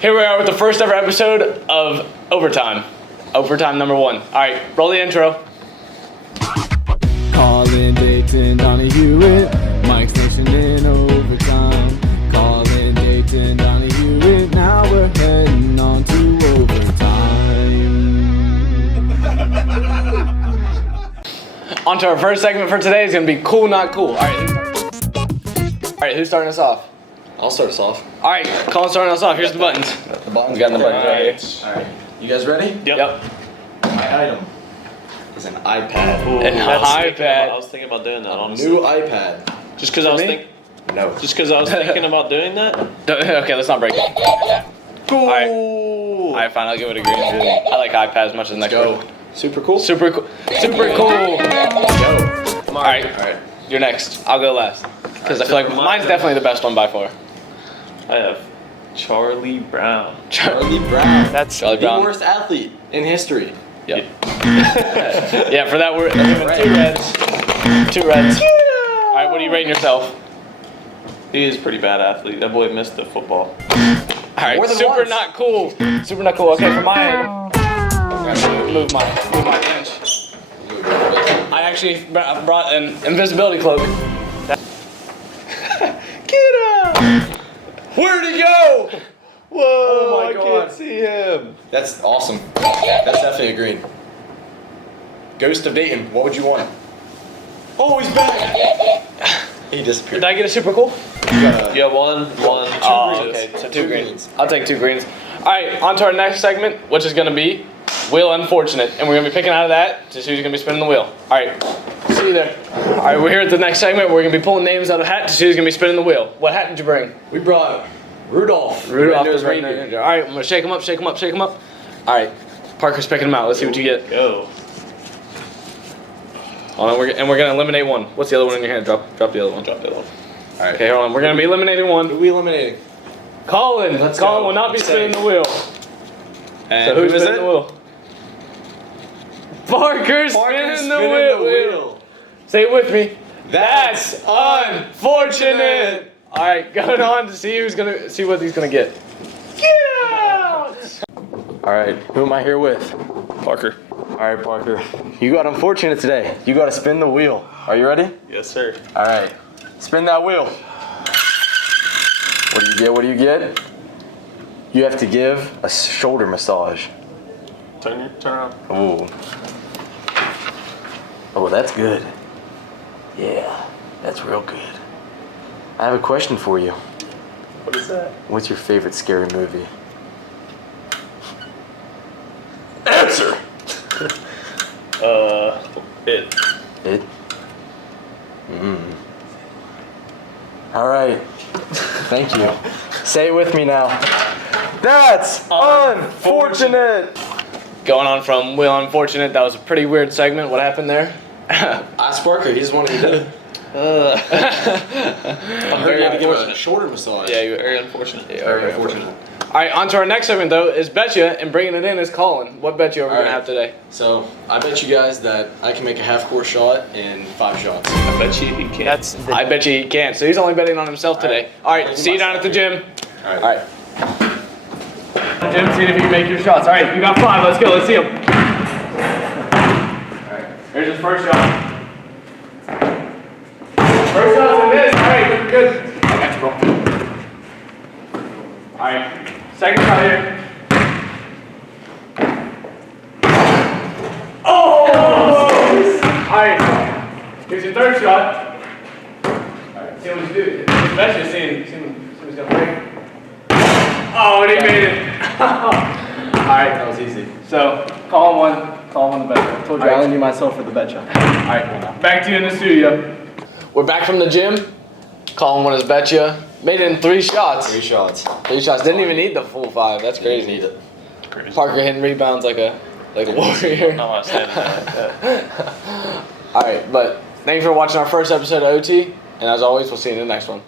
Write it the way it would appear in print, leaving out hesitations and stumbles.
Here we are with the first ever episode of Overtime. Overtime number 1. All right, roll the intro. Colin, Dayton, Donny Hewitt, Mike's Nation in overtime. Colin, Dayton, Donny Hewitt, now we're heading on to overtime. On to our first segment for today is going to be cool, not cool. All right, who's starting us off? I'll start us off. All right, Colin's starting us off. Here's the buttons. The buttons. Got the buttons right here. Alright. You guys ready? Yep. My item is an iPad. An iPad. I was thinking about doing that, honestly. New iPad. Just because I was thinking about doing that? Okay, let's not break it. Cool. All right, fine. I'll give it a green. I like iPad as much as the next one. Super cool. Super cool. Super cool. Go. All right. You're next. I'll go last because I feel like mine's definitely the best one by far. I have Charlie Brown. Charlie Brown. That's Charlie Brown. The worst athlete in history. Yep. Yeah, for that we're giving 2 reds. 2 reds. All right, what are you rating yourself? He is a pretty bad athlete. That boy missed the football. All right, super once. not cool. Super not cool. Okay, for mine, move my bench. I actually brought an invisibility cloak. Get up! Where'd he go? Whoa! Oh my I God. can't see him. That's awesome. That's definitely a green. Ghost of Dayton. What would you want? Oh, he's back. He disappeared. Did I get a super cool? You have one, 2 Oh, greens. okay, so 2 greens. I'll take 2 greens. All right, on to our next segment, which is going to be Wheel Unfortunate. And we're going to be picking out of that to see who's going to be spinning the wheel. All right, see you there. All right, we're here at the next segment. We're going to be pulling names out of a hat to see who's going to be spinning the wheel. What hat did you bring? We brought Rudolph. Rudolph Red-nosed the reindeer. reindeer. All right, I'm going to shake them up, shake them up, shake them up. All right, Parker's picking them out. Let's see what you get. Go. Hold on, we're going to eliminate one. What's the other one in your hand? Drop the other one. Drop the other one. All right, okay, hold on. We're going to be eliminating Who one. are we eliminating? Colin. Let's Colin go. will not be Let's spinning say. the wheel. And So who's who is spinning it? the wheel? Parker's spinning the wheel. Say it with me. That's unfortunate. All right, going on to see what he's gonna get. Get out! All right, who am I here with? Parker. All right, Parker. You got unfortunate today. You got to spin the wheel. Are you ready? Yes, sir. All right, spin that wheel. What do you get? What do you get? You have to give a shoulder massage. Turn around. Ooh. Oh, that's good. Yeah, that's real good. I have a question for you. What is that? What's your favorite scary movie? Answer! It. It? All right. Thank you. Say it with me now. That's unfortunate! Going on from Wheel Unfortunate. That was a pretty weird segment. What happened there? Ask Parker, he just wanted to do it. I heard you had to give a shoulder massage. Yeah, Very unfortunate. Very unfortunate. All right, on to our next segment though is Betcha, and bringing it in is Colin. What bet you are we gonna have today? So, I bet you guys that I can make a half-court shot in 5 shots. I bet you he can't. I bet you he can't. So he's only betting on himself today. All right, see you down at the gym. All right. All right. Jim, see if you can make your shots. All right, you got 5. Let's go. Let's see him. All right, here's his first shot. First shot's a miss. All right, good. I got you, bro. All right, second shot here. Oh! All right, here's your third shot. All right, see what you do. Especially see who's gonna break. Oh, and he made it. Alright. That was easy. So, Colin won the bet. I told you I only knew myself for the betcha. Alright, back to you in the studio. We're back from the gym. Colin won his betcha. Made it in 3 shots. 3 shots. 3 shots. Didn't even need the full 5. That's crazy. Need it. Crazy. Parker hitting rebounds like a warrior. No, I stand Alright, but thanks for watching our first episode of OT. And as always, we'll see you in the next one.